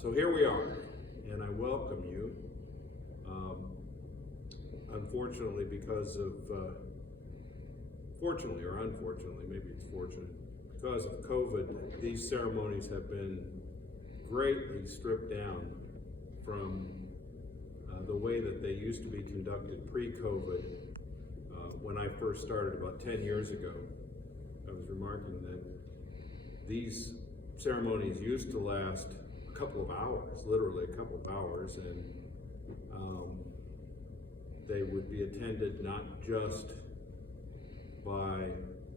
So here we are, and I welcome you. Unfortunately, because of, fortunately or unfortunately, maybe it's fortunate, because of COVID, these ceremonies have been greatly stripped down from the way that they used to be conducted pre-COVID. When I first started about 10 years ago, I was remarking that these ceremonies used to last a couple of hours, literally a couple of hours, and they would be attended not just by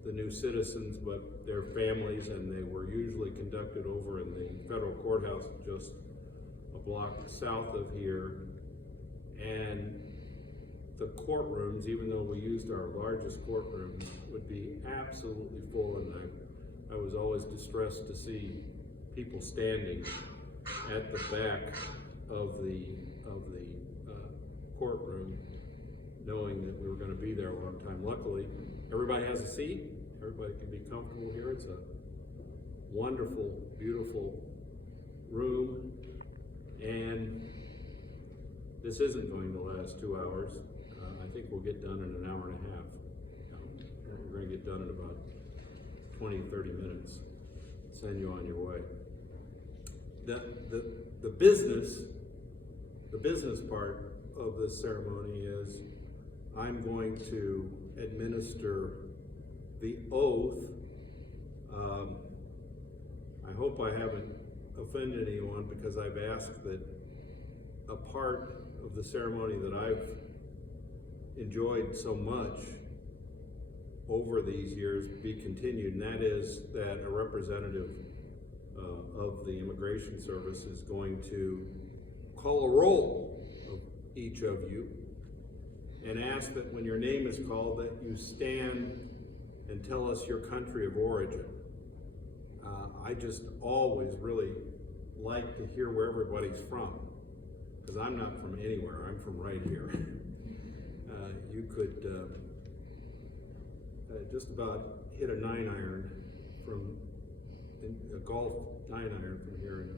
the new citizens, but their families, and they were usually conducted over in the federal courthouse just a block south of here. And the courtrooms, even though we used our largest courtrooms, would be absolutely full, and I was always distressed to see people standing at the back of the courtroom, knowing that we were going to be there a long time. Luckily, everybody has a seat. Everybody can be comfortable here. It's a wonderful, beautiful room, and this isn't going to last 2 hours. I think we'll get done in an hour and a half. We're going to get done in about 20, 30 minutes. Send you on your way. The business part of this ceremony is I'm going to administer the oath. I hope I haven't offended anyone, because I've asked that a part of the ceremony that I've enjoyed so much over these years be continued, and that is that a representative of the Immigration Service is going to call a roll of each of you and ask that when your name is called that you stand and tell us your country of origin. I just always really like to hear where everybody's from, because I'm not from anywhere, I'm from right here. You could just about hit a 9-iron from a golf 9-iron from here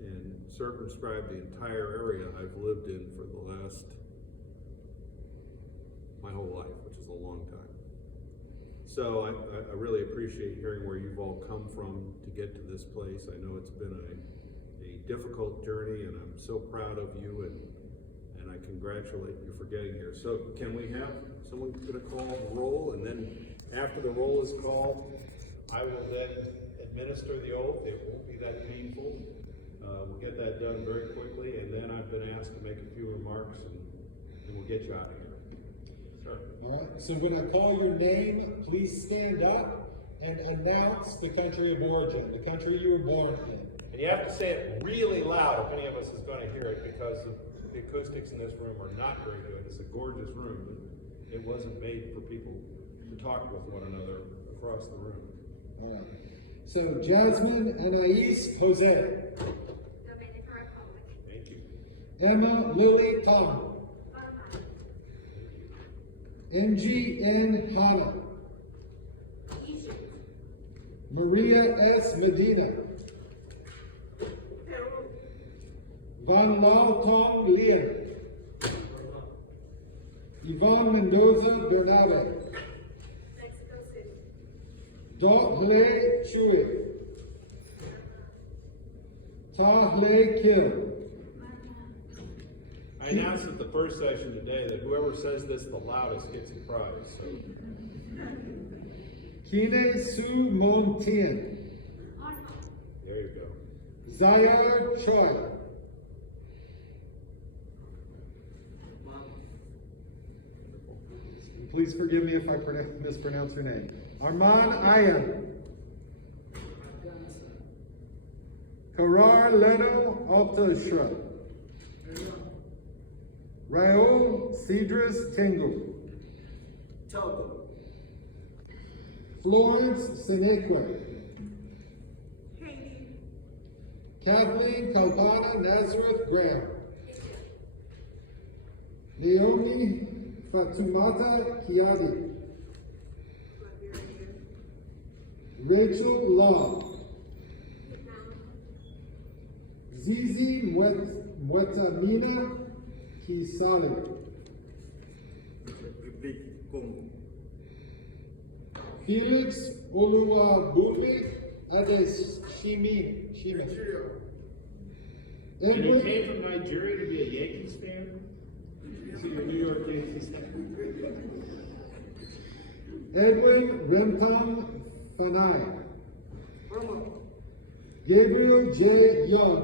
and circumscribe the entire area I've lived in for the last, my whole life, which is a long time. So I really appreciate hearing where you've all come from to get to this place. I know it's been a difficult journey, and I'm so proud of you, and I congratulate you for getting here. So can we have someone gonna call the roll, and then after the roll is called, I will then administer the oath. It won't be that painful. We'll get that done very quickly, and then I've been asked to make a few remarks, and we'll get you out of here. Sir. All right, so when I call your name, please stand up and announce the country of origin, the country you were born in. And you have to say it really loud if any of us is going to hear it, because the acoustics in this room are not very good. It's a gorgeous room, but it wasn't made for people to talk with one another across the room. All right. So Jasmine Anais Jose. Dominican Republic. Thank you. Emma Lily Tom. NGN Hana. Egypt. Maria S. Medina. Peru. Van Lau Tong Lien. Yvonne Mendoza Bernabe. Mexico City. Dot Hle Chui. Ta Hle Kim. I announced at the first session today that whoever says this the loudest gets a prize. So. Kine Su Mon Tien. There you go. Zaire Choi. Please forgive me if I mispronounce your name. Arman Ayan. Karar Leno Altashra. Raul Cedrus Tengu. Togo. Florence Seneque. Haiti. Kathleen Kalpana Nazareth Graham. Naomi Fatumata Kiadi. Rachel Law. Zizi Mwetamina Kisale. République Congo. Felix Oluwabumi Adeshimi. And you Edwin, came from Nigeria to be a Yankees fan? So you're a New York Yankees fan? Edwin Remton Fanai. Gabriel J. Young.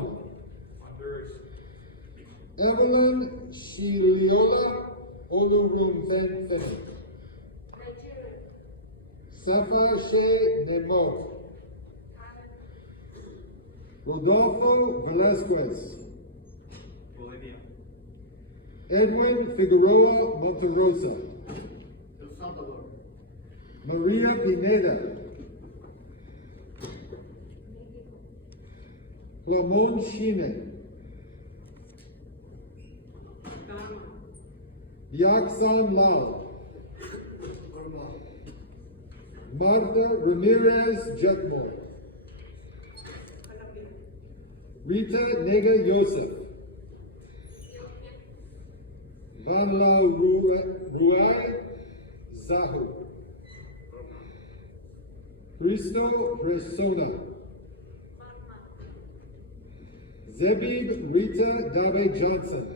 Evelyn Shiliola Olurumfeni. Nigeria, Safa She Nemo. Rodolfo Velasquez. Bolivia. Edwin Figueroa Monterosa. El Salvador. Maria Pineda. Lamon Shine. Yaksan Lal. Martha Ramirez Jetmore. Rita Nega Yosef. Vanla Ruai Zahu. Cristo Persona. Zebib Rita Dabe Johnson.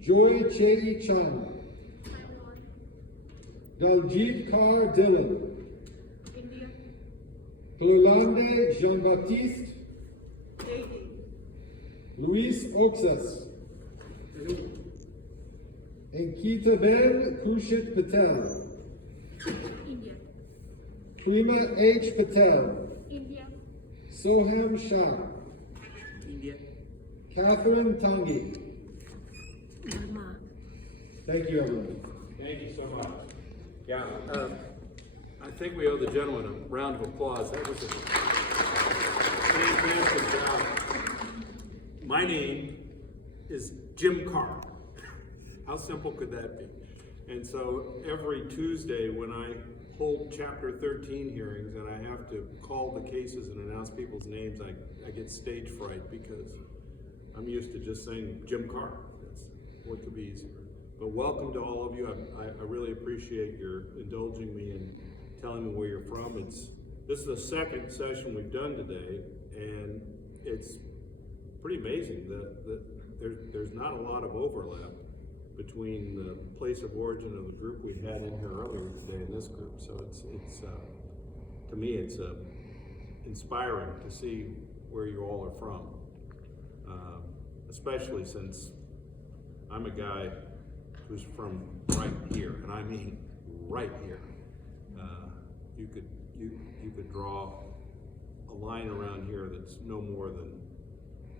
Joy Chei Chan. Daljit Kaur Dillon. Clolande Jean-Baptiste. Luis Oxas. Ankita Ben Kushit Patel. India, Prima H. Patel. India, Soham Shah. India. Catherine Tangi. Myanmar. Thank you, everyone. Thank you so much. Yeah, I think we owe the gentleman a round of applause. That was a fantastic job. My name is Jim Carr. How simple could that be? And so every Tuesday when I hold Chapter 13 hearings and I have to call the cases and announce people's names, I get stage fright because I'm used to just saying Jim Carr. That's what could be easier. But welcome to all of you. I really appreciate your indulging me and telling me where you're from. This is the second session we've done today, and it's pretty amazing that there's not a lot of overlap between the place of origin of the group we had in here earlier today and this group. So it's to me it's inspiring to see where you all are from, especially since I'm a guy who's from right here, and I mean right here. You could draw a line around here that's no more than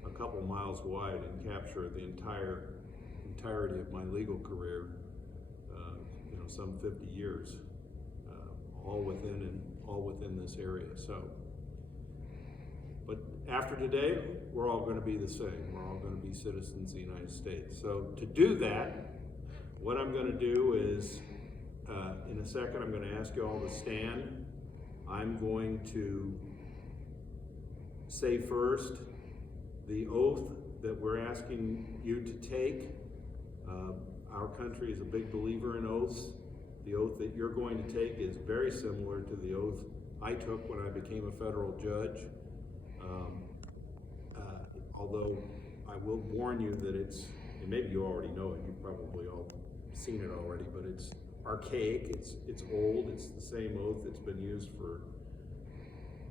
a couple miles wide and capture the entirety of my legal career, some 50 years, all within this area. So, but after today, we're all going to be the same. We're all going to be citizens of the United States. So to do that, what I'm going to do is, in a second, I'm going to ask you all to stand. I'm going to say first the oath that we're asking you to take. Our country is a big believer in oaths. The oath that you're going to take is very similar to the oath I took when I became a federal judge. Although I will warn you that and maybe you already know it, you've probably all seen it already, but it's archaic, it's old, it's the same oath that's been used for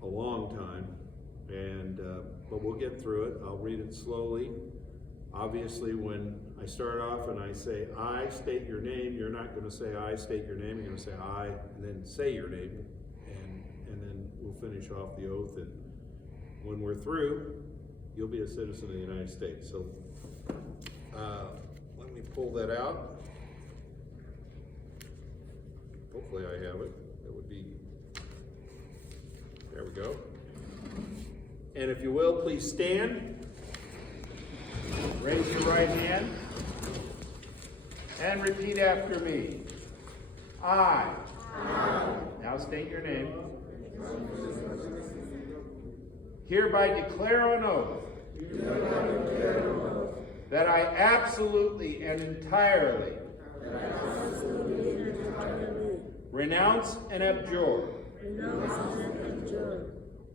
a long time, but we'll get through it. I'll read it slowly. Obviously, when I start off and I say, I state your name, you're not going to say, I state your name, you're going to say, I, and then say your name, and then we'll finish off the oath, and when we're through, you'll be a citizen of the United States. So, let me pull that out. Hopefully I have it. That would be, there we go. And if you will, please stand. Raise your right hand and repeat after me. I. Now state your name. hereby declare on oath that I absolutely and entirely renounce and abjure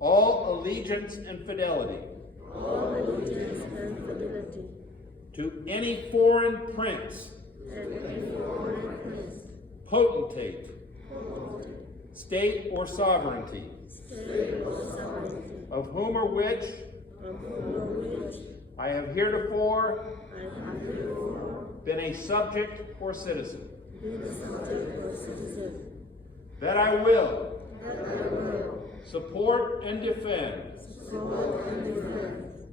all allegiance and fidelity to any foreign prince, potentate, state or sovereignty, of whom or which I have heretofore been a subject or citizen. That I will support and defend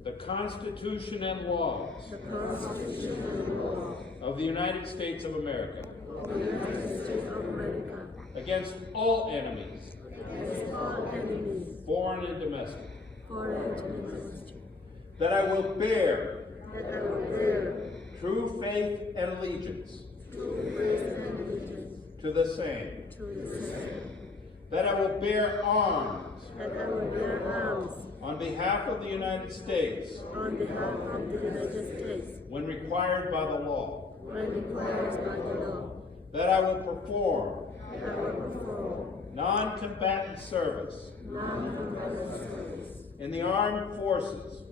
the Constitution and laws of the United States of America against all enemies, foreign and domestic. That I will bear true faith and allegiance to the same. That I will bear arms on behalf of the United States when required by the law. That I will perform non-combatant service in the armed forces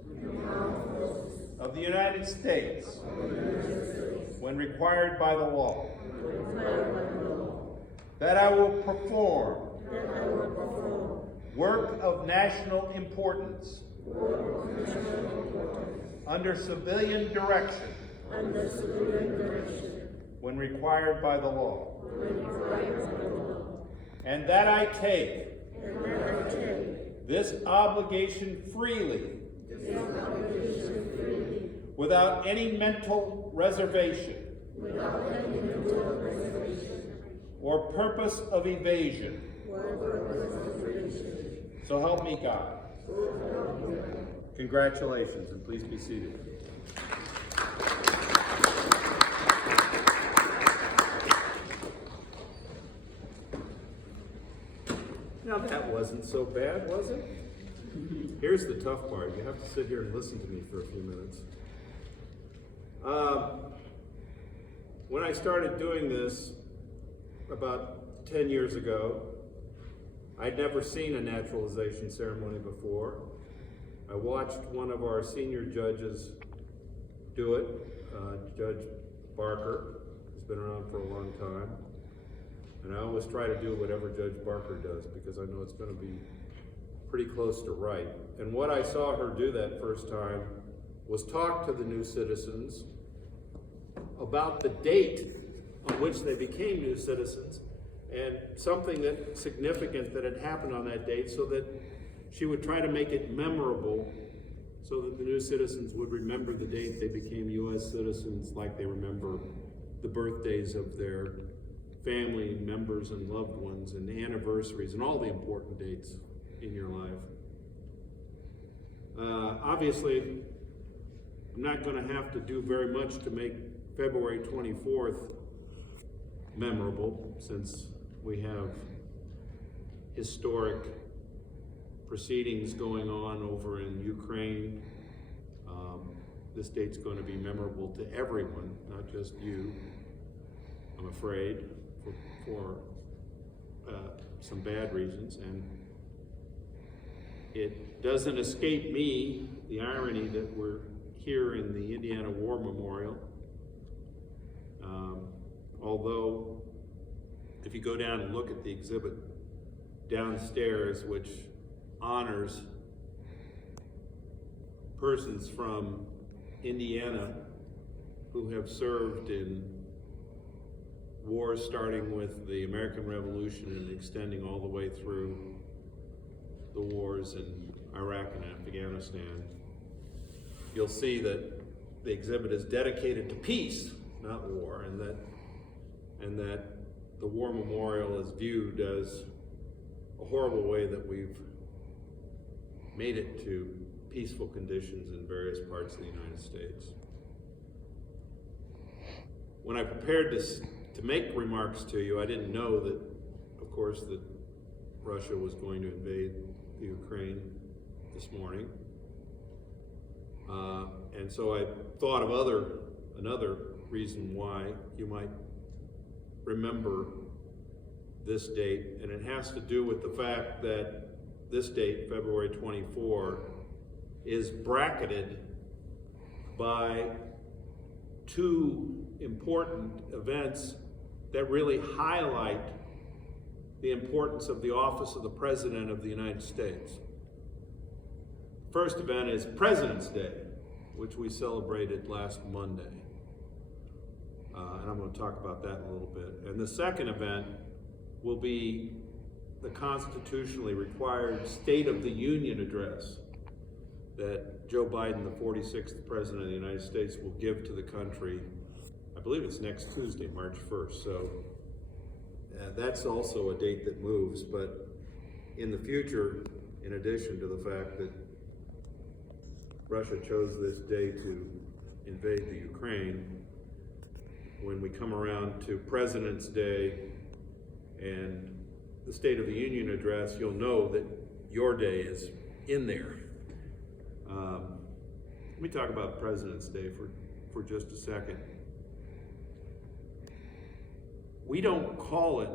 of the United States when required by the law. That I will perform work of national importance under civilian direction when required by the law. And that I take this obligation freely without any mental reservation or purpose of evasion. So help me God. Congratulations, and please be seated. Now that wasn't so bad, was it? Here's the tough part. You have to sit here and listen to me for a few minutes. When I started doing this about 10 years ago, I'd never seen a naturalization ceremony before. I watched one of our senior judges do it, Judge Barker, who's been around for a long time. And I always try to do whatever Judge Barker does because I know it's going to be pretty close to right. And what I saw her do that first time was talk to the new citizens about the date on which they became new citizens and something that significant that had happened on that date, so that she would try to make it memorable so that the new citizens would remember the date they became U.S. citizens, like they remember the birthdays of their family members and loved ones and anniversaries and all the important dates in your life. Obviously, I'm not going to have to do very much to make February 24th memorable, since we have historic proceedings going on over in Ukraine. This date's going to be memorable to everyone, not just you, I'm afraid, for some bad reasons. And it doesn't escape me the irony that we're here in the Indiana War Memorial. Although, if you go down and look at the exhibit downstairs, which honors persons from Indiana who have served in wars starting with the American Revolution and extending all the way through the wars in Iraq and Afghanistan, you'll see that the exhibit is dedicated to peace, not war, and that the War Memorial is viewed as a horrible way that we've made it to peaceful conditions in various parts of the United States. When I prepared to make remarks to you, I didn't know that, of course, that Russia was going to invade the Ukraine this morning. And so I thought of another reason why you might remember this date, and it has to do with the fact that this date, February 24, is bracketed by two important events that really highlight the importance of the office of the President of the United States. First event is President's Day, which we celebrated last Monday. And I'm going to talk about that in a little bit. And the second event will be the constitutionally required State of the Union address that Joe Biden, the 46th President of the United States, will give to the country. I believe it's next Tuesday, March 1st. So that's also a date that moves. But in the future, in addition to the fact that Russia chose this day to invade the Ukraine, when we come around to President's Day and the State of the Union address, you'll know that your day is in there. Let me talk about President's Day for just a second. We don't call it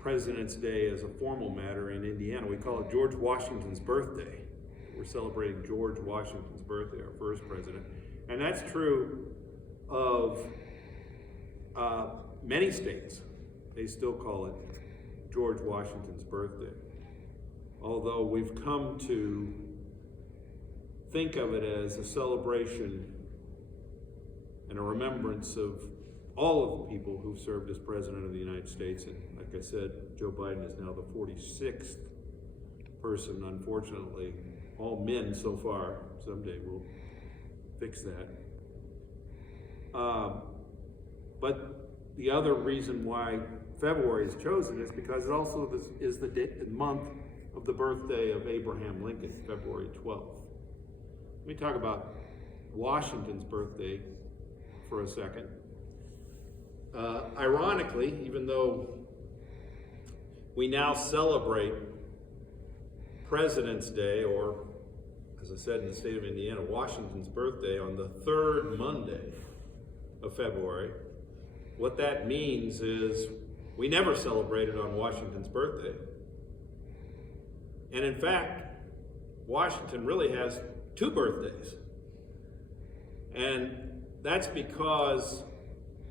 President's Day as a formal matter in Indiana. We call it George Washington's birthday. We're celebrating George Washington's birthday, our first president. And that's true of many states. They still call it George Washington's birthday. Although we've come to think of it as a celebration and a remembrance of all of the people who've served as President of the United States. And like I said, Joe Biden is now the 46th person, unfortunately. All men so far. Someday we'll fix that. But the other reason why February is chosen is because it also is the month of the birthday of Abraham Lincoln, February 12th. Let me talk about Washington's birthday for a second. Ironically, even though we now celebrate President's Day, or as I said in the state of Indiana, Washington's birthday on the third Monday of February, what that means is we never celebrated on Washington's birthday. And in fact, Washington really has two birthdays. And that's because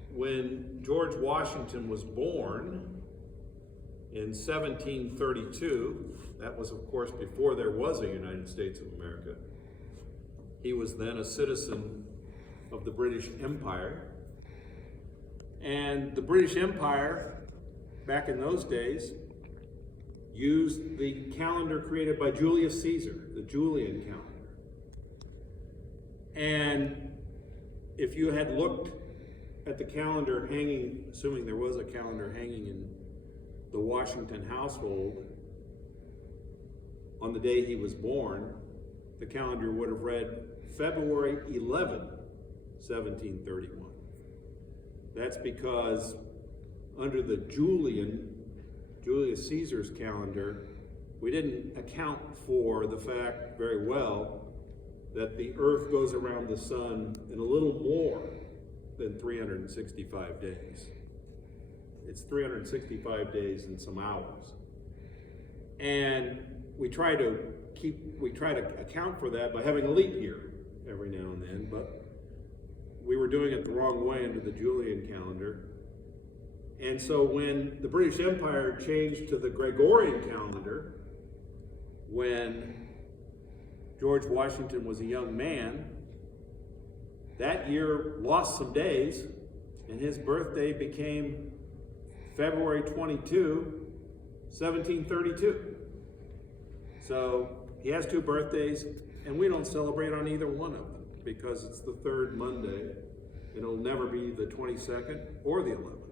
when George Washington was born in 1732, that was of course before there was a United States of America. He was then a citizen of the British Empire. And the British Empire, back in those days, used the calendar created by Julius Caesar, the Julian calendar. And if you had looked at the calendar hanging, assuming there was a calendar hanging in the Washington household on the day he was born, the calendar would have read February 11, 1731. That's because under the Julius Caesar's calendar, we didn't account for the fact very well that the earth goes around the sun in a little more than 365 days. It's 365 days and some hours. And we try to account for that by having a leap year every now and then, but we were doing it the wrong way under the Julian calendar. And so when the British Empire changed to the Gregorian calendar, when George Washington was a young man, that year lost some days, and his birthday became February 22, 1732. So he has two birthdays, and we don't celebrate on either one of them because it's the third Monday, and it'll never be the 22nd or the 11th.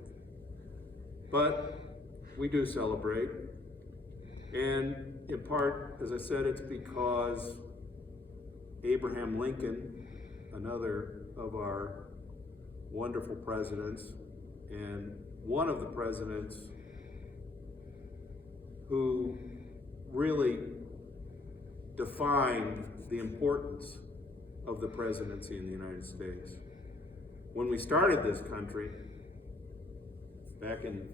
But we do celebrate, and in part, as I said, it's because Abraham Lincoln, another of our wonderful presidents, and one of the presidents who really defined the importance of the presidency in the United States. When we started this country, back in,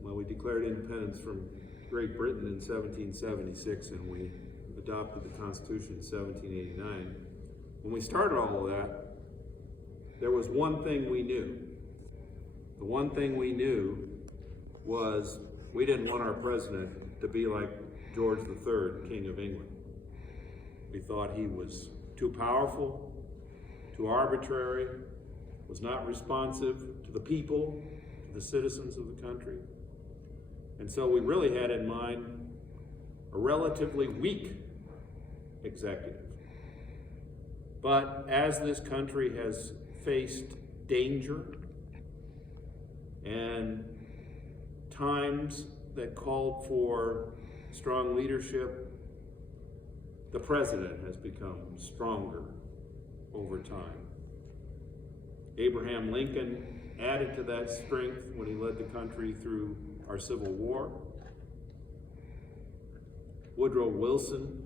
well, we declared independence from Great Britain in 1776, and we adopted the Constitution in 1789. When we started all of that, there was one thing we knew. The one thing we knew was we didn't want our president to be like George III, King of England. We thought he was too powerful, too arbitrary, was not responsive to the people, to the citizens of the country. And so we really had in mind a relatively weak executive. But as this country has faced danger and times that called for strong leadership, the president has become stronger over time. Abraham Lincoln added to that strength when he led the country through our Civil War. Woodrow Wilson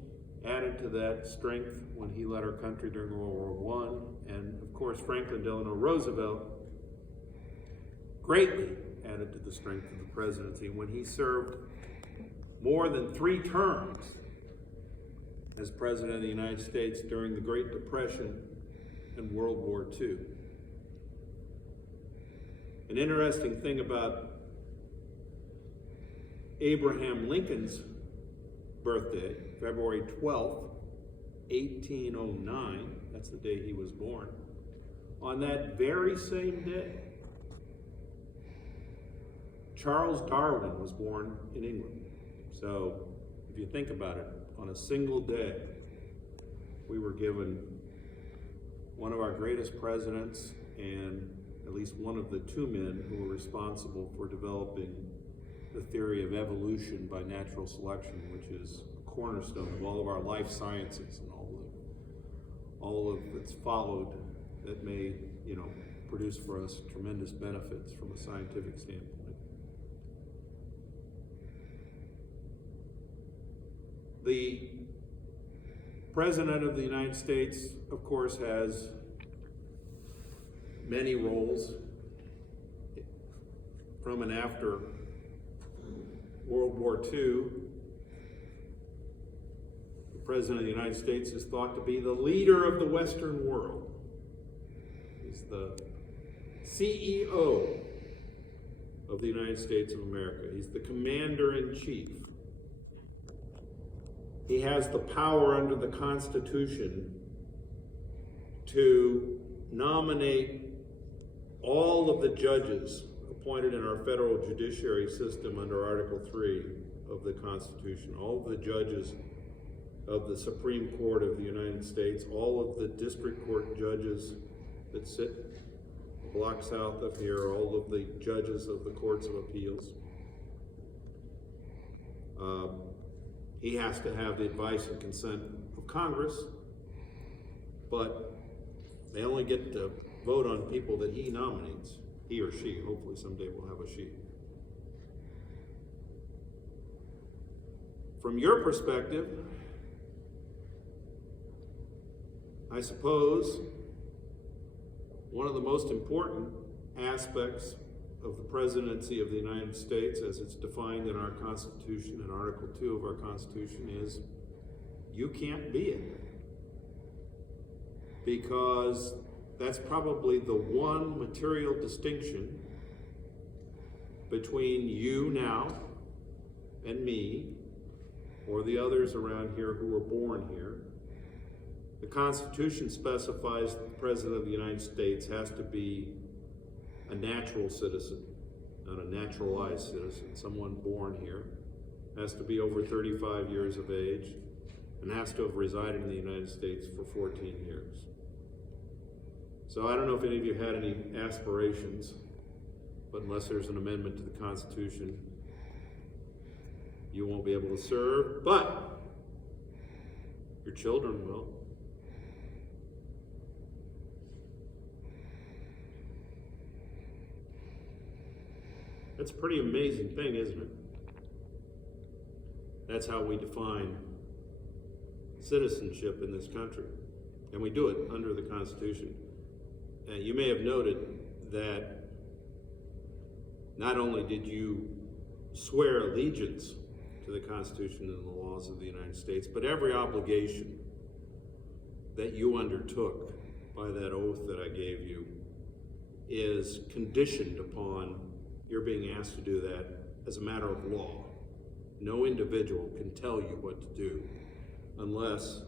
added to that strength when he led our country during World War I. And of course, Franklin Delano Roosevelt greatly added to the strength of the presidency when he served more than 3 terms as President of the United States during the Great Depression and World War II. An interesting thing about Abraham Lincoln's birthday, February 12th, 1809, that's the day he was born. On that very same day, Charles Darwin was born in England. So if you think about it, on a single day, we were given one of our greatest presidents and at least one of the 2 men who were responsible for developing the theory of evolution by natural selection, which is a cornerstone of all of our life sciences and all of that's followed that may, produce for us tremendous benefits from a scientific standpoint. The President of the United States, of course, has many roles from and after World War II. The President of the United States is thought to be the leader of the Western world. He's the CEO of the United States of America. He's the Commander-in-Chief. He has the power under the Constitution to nominate all of the judges appointed in our federal judiciary system under Article 3 of the Constitution, all of the judges of the Supreme Court of the United States, all of the district court judges that sit a block south of here, all of the judges of the courts of appeals. He has to have the advice and consent of Congress, but they only get to vote on people that he nominates, he or she. Hopefully someday we'll have a she. From your perspective, I suppose one of the most important aspects of the presidency of the United States, as it's defined in our Constitution, in Article 2 of our Constitution, is you can't be it. Because that's probably the one material distinction between you now and me, or the others around here who were born here. The Constitution specifies that the President of the United States has to be a natural citizen, not a naturalized citizen, someone born here, has to be over 35 years of age, and has to have resided in the United States for 14 years. So I don't know if any of you had any aspirations, but unless there's an amendment to the Constitution, you won't be able to serve, but your children will. That's a pretty amazing thing, isn't it? That's how we define citizenship in this country. And we do it under the Constitution. You may have noted that not only did you swear allegiance to the Constitution and the laws of the United States, but every obligation that you undertook by that oath that I gave you is conditioned upon your being asked to do that as a matter of law. No individual can tell you what to do unless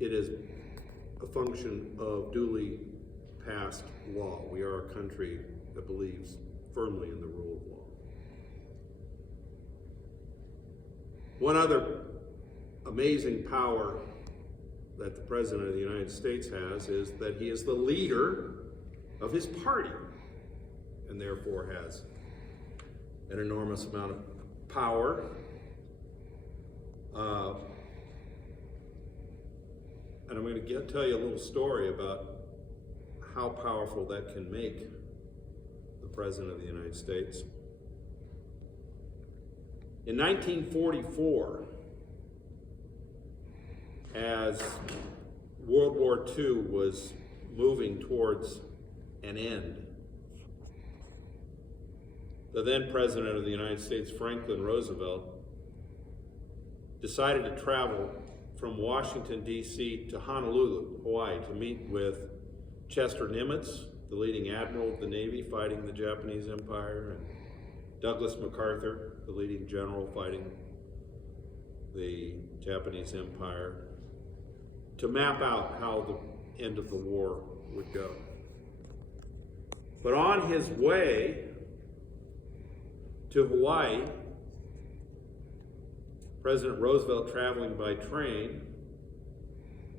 it is a function of duly passed law. We are a country that believes firmly in the rule of law. One other amazing power that the President of the United States has is that he is the leader of his party, and therefore has an enormous amount of power. And I'm going to tell you a little story about how powerful that can make the President of the United States. In 1944, as World War II was moving towards an end, the then President of the United States, Franklin Roosevelt, decided to travel from Washington, D.C. to Honolulu, Hawaii, to meet with Chester Nimitz, the leading admiral of the Navy fighting the Japanese Empire, and Douglas MacArthur, the leading general fighting the Japanese Empire, to map out how the end of the war would go. But on his way to Hawaii, President Roosevelt, traveling by train,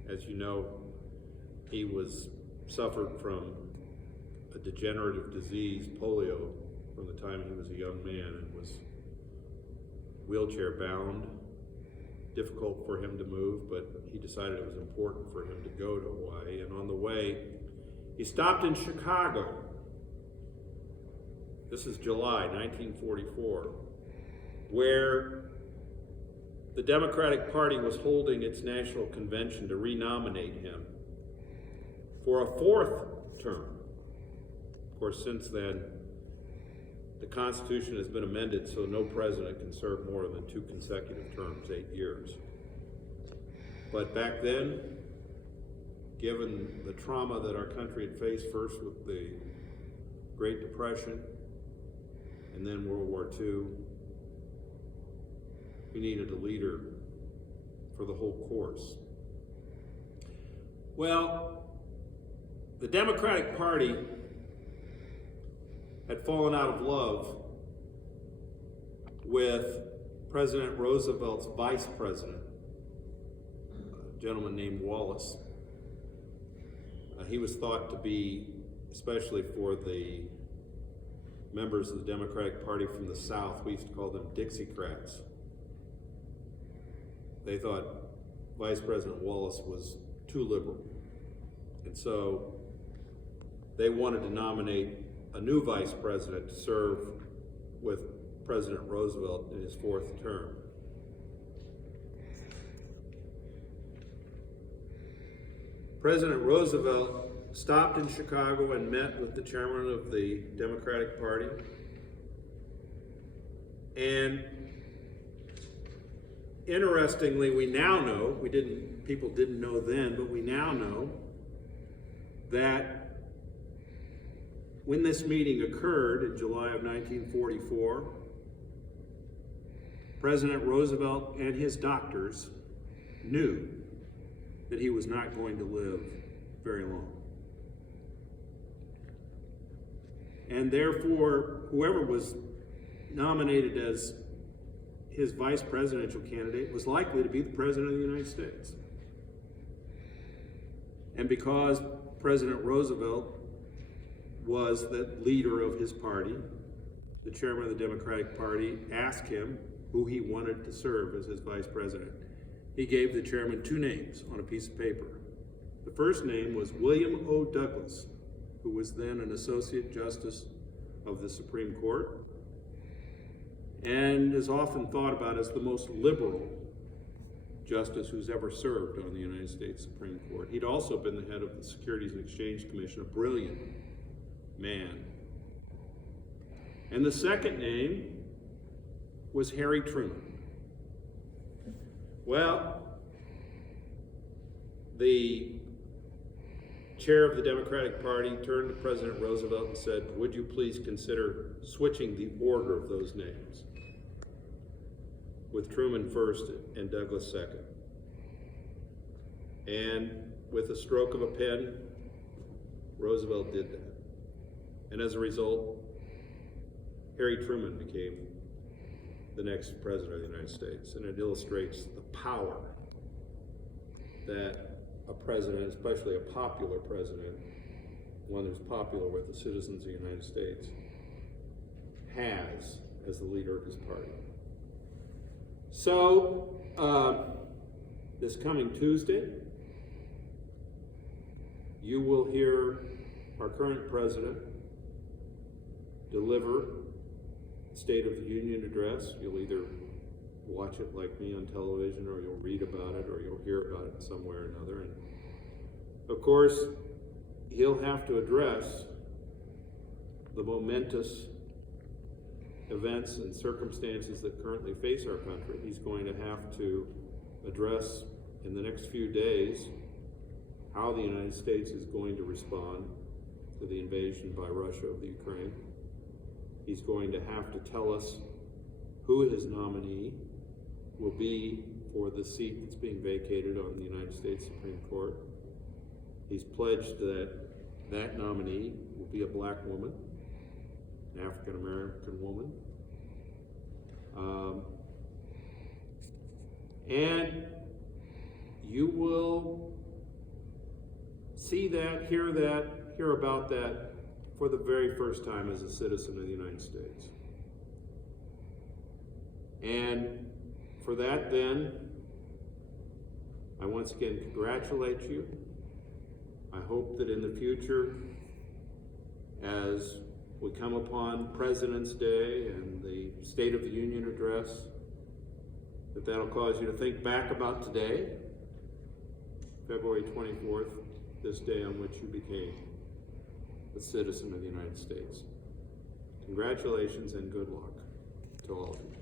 as you know, he suffered from a degenerative disease, polio, from the time he was a young man, and was wheelchair bound. Difficult for him to move, but he decided it was important for him to go to Hawaii. And on the way, he stopped in Chicago. This is July 1944, where the Democratic Party was holding its national convention to renominate him for a fourth term. Of course, since then, the Constitution has been amended so no president can serve more than 2 consecutive terms, 8 years. But back then, given the trauma that our country had faced, first with the Great Depression and then World War II, we needed a leader for the whole course. Well, the Democratic Party had fallen out of love with President Roosevelt's vice president, a gentleman named Wallace. He was thought to be, especially for the members of the Democratic Party from the South, we used to call them Dixiecrats. They thought Vice President Wallace was too liberal. And so they wanted to nominate a new vice president to serve with President Roosevelt in his 4th term. President Roosevelt stopped in Chicago and met with the chairman of the Democratic Party. And interestingly, we now know, people didn't know then, but we now know that when this meeting occurred in July of 1944, President Roosevelt and his doctors knew that he was not going to live very long. And therefore, whoever was nominated as his vice presidential candidate was likely to be the President of the United States. And because President Roosevelt was the leader of his party, the chairman of the Democratic Party asked him who he wanted to serve as his vice president. He gave the chairman 2 names on a piece of paper. The first name was William O. Douglas, who was then an Associate Justice of the Supreme Court. and is often thought about as the most liberal justice who's ever served on the United States Supreme Court. He'd also been the head of the Securities and Exchange Commission, a brilliant man. And the second name was Harry Truman. Well, the chair of the Democratic Party turned to President Roosevelt and said, would you please consider switching the order of those names, with Truman first and Douglas second. And with a stroke of a pen, Roosevelt did that. And as a result, Harry Truman became the next president of the United States. And it illustrates the power that a president, especially a popular president, one who's popular with the citizens of the United States, has as the leader of his party. So, this coming Tuesday, you will hear our current president deliver a State of the Union address. You'll either watch it like me on television, or you'll read about it, or you'll hear about it somewhere or another. And of course, he'll have to address the momentous events and circumstances that currently face our country. He's going to have to address in the next few days how the United States is going to respond to the invasion by Russia of the Ukraine. He's going to have to tell us who his nominee will be for the seat that's being vacated on the United States Supreme Court. He's pledged that that nominee will be a black woman, an African-American woman. And you will see that, hear about that for the very first time as a citizen of the United States. And for that, then, I once again congratulate you. I hope that in the future, as we come upon President's Day and the State of the Union address, that'll cause you to think back about today, February 24th, this day on which you became a citizen of the United States. Congratulations and good luck to all of you.